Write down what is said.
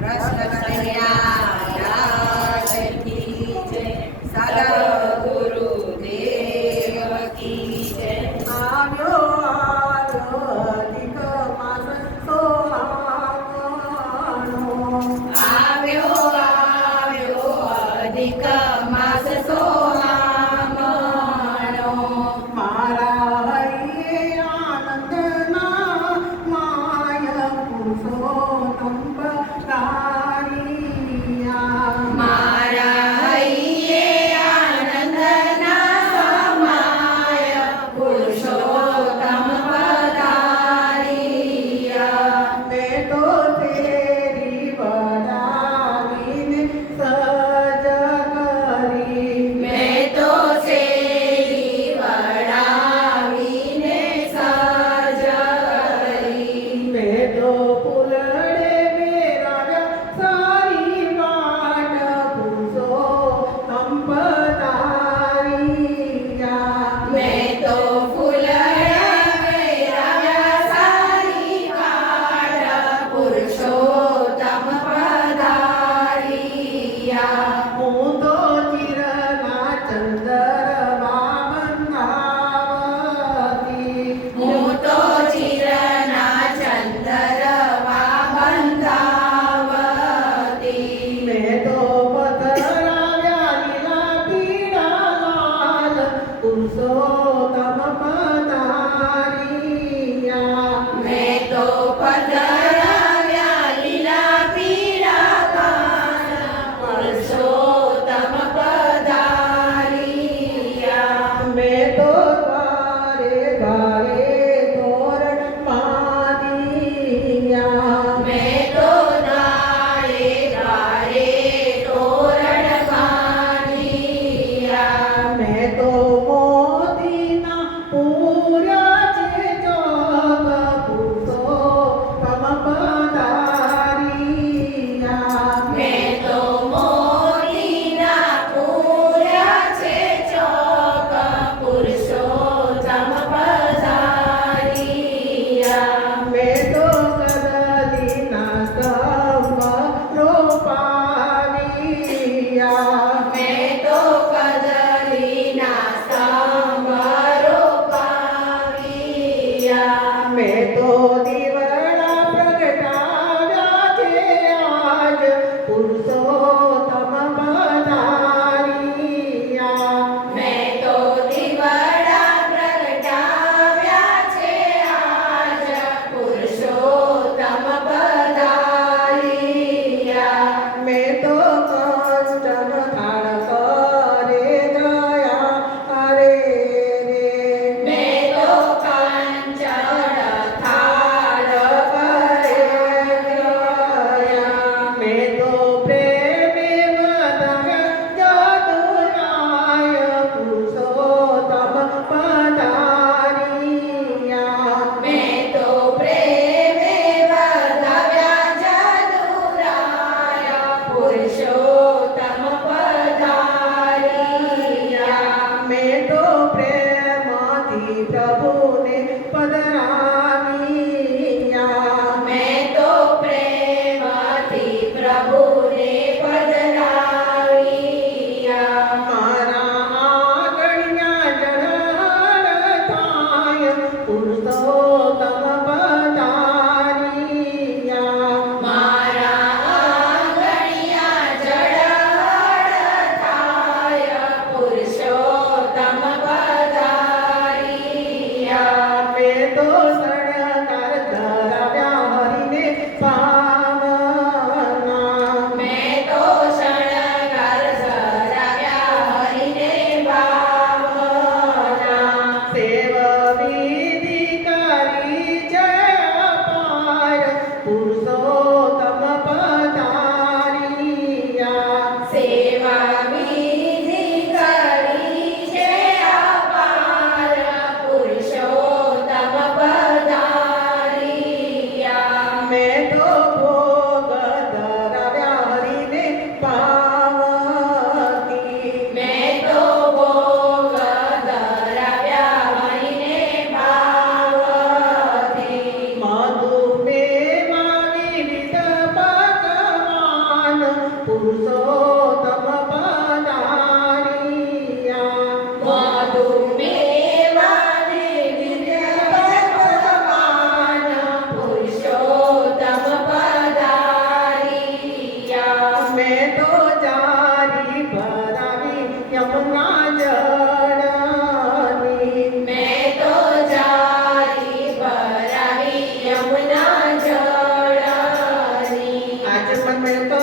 કૃષ્ણ કનૈયા કી જય, સદગુરુ દેવ કી જય. આવ્યો અધિક માસ સોહામણો. આવ્યો અધિક માસ સોહામણો. મારા હૈયે આનંદના માય પુરુષોત્તમ પધાર્યા. મારા હૈયે આનંદના સમાય પુરુષોત્તમ પધાર્યા. મેં તો તેરી વડાવીને સજ કરી. મેં તો શેરી વડાવીને સજ કરી. મેં તો ફૂલડે વેરાવ્યા સારી વાટ પુરુષોત્તમ પધાર્યા. મેં તો ફૂલડા સારી વાટ પુરુષોત્તમ પધાર્યા. હું તો ચિરના ચંદરવા બંધાવતી. હું તો ચિરના ચંદરવા બંધાવતી. મેં તો પધરાવ્યા લીલા પીળા લાલ પુરુષોત્તમ પધાર્યા. મેં તો પધરાવ્યા લીલા પીળા કાના પુરુષોત્તમ પધાર્યા. મેં તો દ્વારે દ્વારે તોરણ બાંધ્યા. મેં તો દ્વારે દ્વારે તોરણ બાંધ્યા. મેં તો મોતીના પૂરા છે ચોક પુરુષોત્તમ પધાર્યા. મેં તો મોતીના પૂર્યા છે ચોક પુરુષોત્તમ પધાર્યા. મેં તો કદલીના સ્તંભ રોપાવ્યા. મેં તો કદલીના સ્તંભ રોપાવ્યા. મેં તો દીવડા પ્રગટાવ્યા છે આજ પુરુષોત્તમ પધાર્યા. મેં તો દીવડા પ્રગટાવ્યા છે આજ પુરુષોત્તમ પધાર્યા. મેં તો કંચન થાળ કરે ગયા હરે રે. મેં તો કાંચન થાળ કરે ગયા. મેં તો પ્રેમે વધાવ્યા જાદુરાય પુરુષોત્તમ પધાર્યા. મેં તો પ્રેમે વધાવ્યા જાદુરાય પુરુષોત્તમ પધાર્યા. મેં તો પ્રેમથી પ્રભુને પધરાવ્યા. મેં તો પ્રેમથી પ્રભુને પધરાવ્યા. મારા આગળના જળ થાય પુરુષોત્તમ પધાર્યા. મારા આંગણિયા જળ થાય પુરુષોત્તમ પધાર્યા. મેં તો સડકાર ધરાવ્યા હરિને પામના. પુરુષોત્તમ પધાર્યા. મધુમેવાને વિદ્યાપદમાન પુરુષોત્તમ પધાર્યા. મેં તો જારી ભરાવી યમુના જળની. મેં તો જારી ભરાવી યમુના જળની. આજ મને તો